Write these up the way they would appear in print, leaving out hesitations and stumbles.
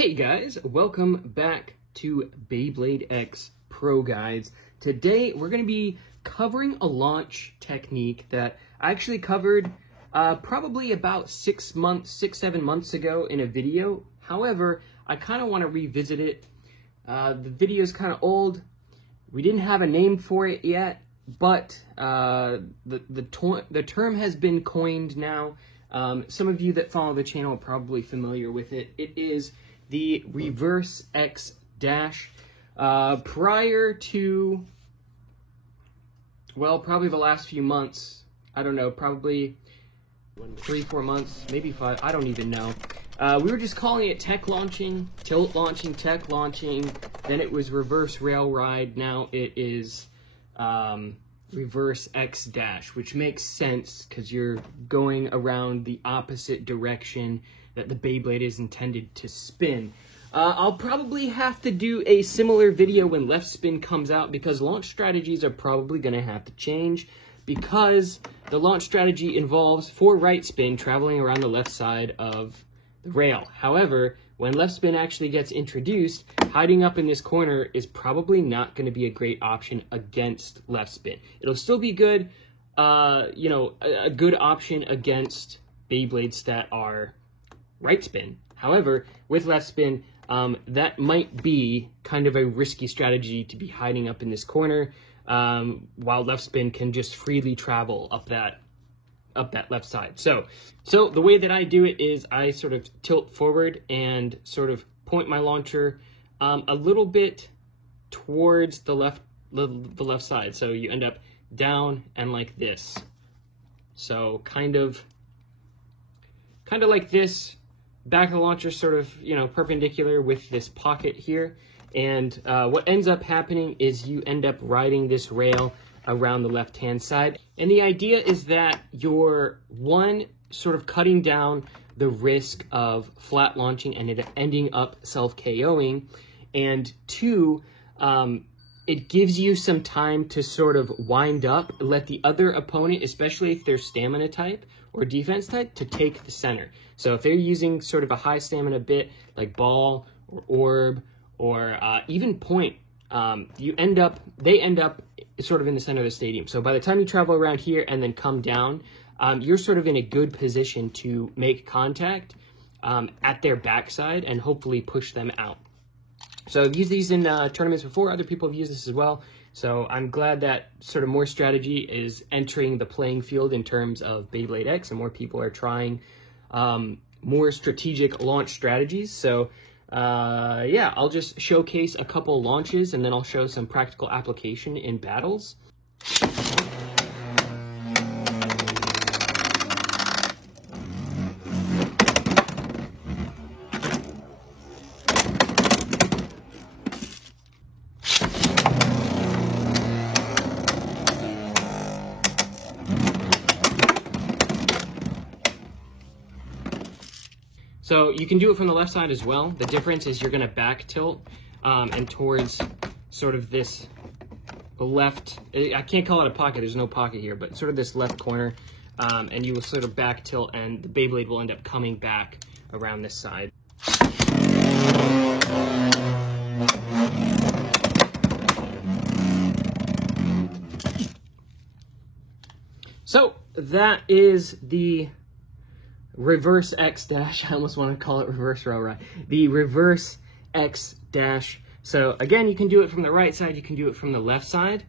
Hey guys, welcome back to Beyblade X Pro Guides. Today we're going to be covering a launch technique that I actually covered probably about 7 months ago in a video. However, I kind of want to revisit it. The video is kind of old. We didn't have a name for it yet, but the term has been coined now. Some of you that follow the channel are probably familiar with it. It is the Reverse X Dash. Prior to, well, probably the last few months, I don't know, probably 3-4 months, maybe 5, I don't even know. We were just calling it tech launching, tilt launching, tech launching, then it was reverse rail ride, now it is Reverse X Dash, which makes sense because you're going around the opposite direction that the Beyblade is intended to spin. I'll probably have to do a similar video when left spin comes out because launch strategies are probably going to have to change because the launch strategy involves for right spin traveling around the left side of the rail. However, when left spin actually gets introduced, hiding up in this corner is probably not going to be a great option against left spin. It'll still be good, a good option against Beyblades that are right spin. However, with left spin, that might be kind of a risky strategy to be hiding up in this corner, while left spin can just freely travel up that left side. So the way that I do it is I sort of tilt forward and sort of point my launcher a little bit towards the left side. So you end up down and like this. So kind of like this. Back of the launcher sort of, perpendicular with this pocket here. And what ends up happening is you end up riding this rail around the left-hand side. And the idea is that you're, one, sort of cutting down the risk of flat launching and it ending up self-KOing. And two, it gives you some time to sort of wind up, let the other opponent, especially if they're stamina type or defense type, to take the center. So if they're using sort of a high stamina bit like ball or orb or even point, they end up sort of in the center of the stadium. So by the time you travel around here and then come down, you're sort of in a good position to make contact at their backside and hopefully push them out. So I've used these in tournaments before. Other people have used this as well. So I'm glad that sort of more strategy is entering the playing field in terms of Beyblade X and more people are trying more strategic launch strategies. So yeah, I'll just showcase a couple launches and then I'll show some practical application in battles. So you can do it from the left side as well. The difference is you're going to back tilt and towards sort of this left, I can't call it a pocket, there's no pocket here, but sort of this left corner, and you will sort of back tilt and the Beyblade will end up coming back around this side. So that is the Reverse X Dash. I almost want to call it reverse rail ride. The Reverse X Dash. So again, you can do it from the right side, you can do it from the left side.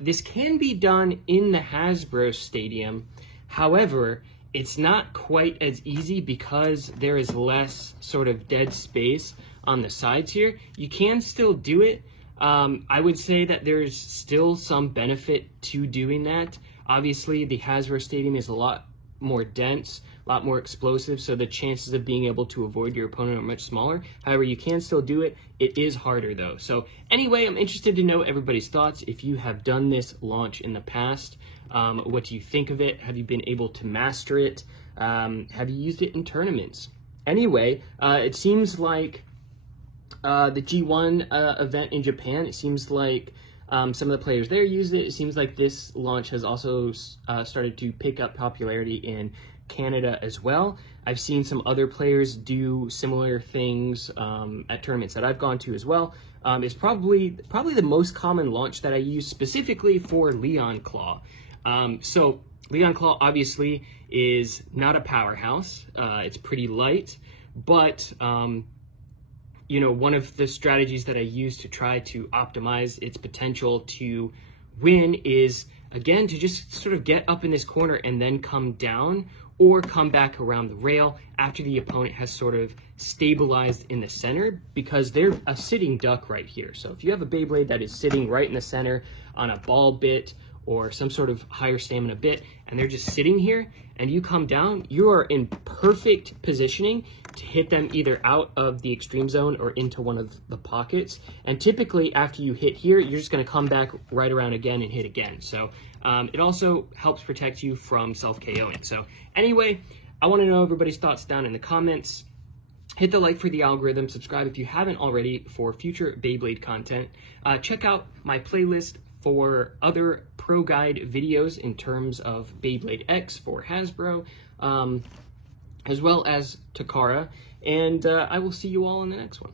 This can be done in the Hasbro Stadium. However, it's not quite as easy because there is less sort of dead space on the sides here. You can still do it. I would say that there's still some benefit to doing that. Obviously, the Hasbro Stadium is a lot more dense, a lot more explosive, so the chances of being able to avoid your opponent are much smaller. However, you can still do it. It is harder though. So anyway, I'm interested to know everybody's thoughts. If you have done this launch in the past, what do you think of it? Have you been able to master it? Have you used it in tournaments? Anyway, it seems like the G1 event in Japan, it seems like some of the players there used it. It seems like this launch has also started to pick up popularity in Canada as well. I've seen some other players do similar things at tournaments that I've gone to as well. It's probably the most common launch that I use specifically for Leon Claw. So Leon Claw obviously is not a powerhouse. It's pretty light, but you know, one of the strategies that I use to try to optimize its potential to win is, again, to just sort of get up in this corner and then come down or come back around the rail after the opponent has sort of stabilized in the center, because they're a sitting duck right here. So if you have a Beyblade that is sitting right in the center on a ball bit or some sort of higher stamina bit, and they're just sitting here, and you come down, you are in perfect positioning to hit them either out of the extreme zone or into one of the pockets. And typically after you hit here, you're just gonna come back right around again and hit again. So it also helps protect you from self-KOing. So anyway, I wanna know everybody's thoughts down in the comments. Hit the like for the algorithm, subscribe if you haven't already for future Beyblade content. Check out my playlist for other Pro Guide videos in terms of Beyblade X for Hasbro, as well as Takara, and I will see you all in the next one.